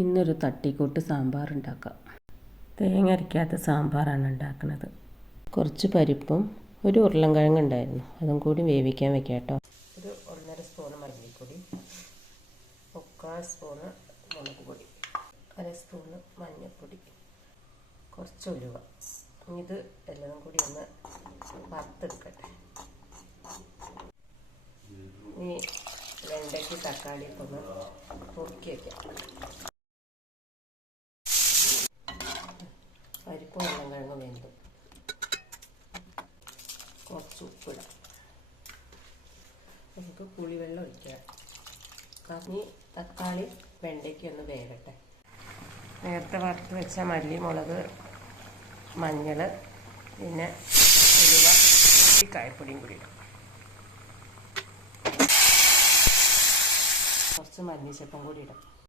ഇന്നൊരു തട്ടിക്കൂട്ട് സാമ്പാർ ഉണ്ടാക്കാം. തേങ്ങ അരയ്ക്കാത്ത സാമ്പാറാണ് ഉണ്ടാക്കുന്നത്. കുറച്ച് പരിപ്പും ഒരു ഉരുളൻകിഴങ്ങ് ഉണ്ടായിരുന്നു, അതും കൂടി വേവിക്കാൻ വെക്കാം കേട്ടോ. ഒരു 1.5 സ്പൂണ് മല്ലിപ്പൊടി, 3/4 സ്പൂണ് മുളക് പൊടി, 1 സ്പൂണ് മഞ്ഞൾപ്പൊടി, കുറച്ച് ഉലുവ. ഇത് എല്ലാം കൂടി ഒന്ന് വറുത്തെടുക്കട്ടെ. ഇനി വെണ്ടയ്ക്ക് തക്കാളിയൊക്കെ ഒന്ന് പൊറുക്കി വയ്ക്കാം. പരിപ്പും ഉരുളൻകിഴങ്ങും വെന്തു. കുറച്ച് ഉപ്പിടാം. നമുക്ക് പുളിവെള്ളം ഒഴിക്കാം. ഇനി തക്കാളി വെണ്ടയ്ക്ക് ഒന്ന് വേകട്ടെ. നേരത്തെ വറുത്ത് വെച്ച മല്ലി, മുളക്, മഞ്ഞൾ, പിന്നെ ഉലുവ, കായപ്പൊടിയും കൂടി ഇടാം. കുറച്ച് മല്ലിച്ചപ്പും കൂടി ഇടാം.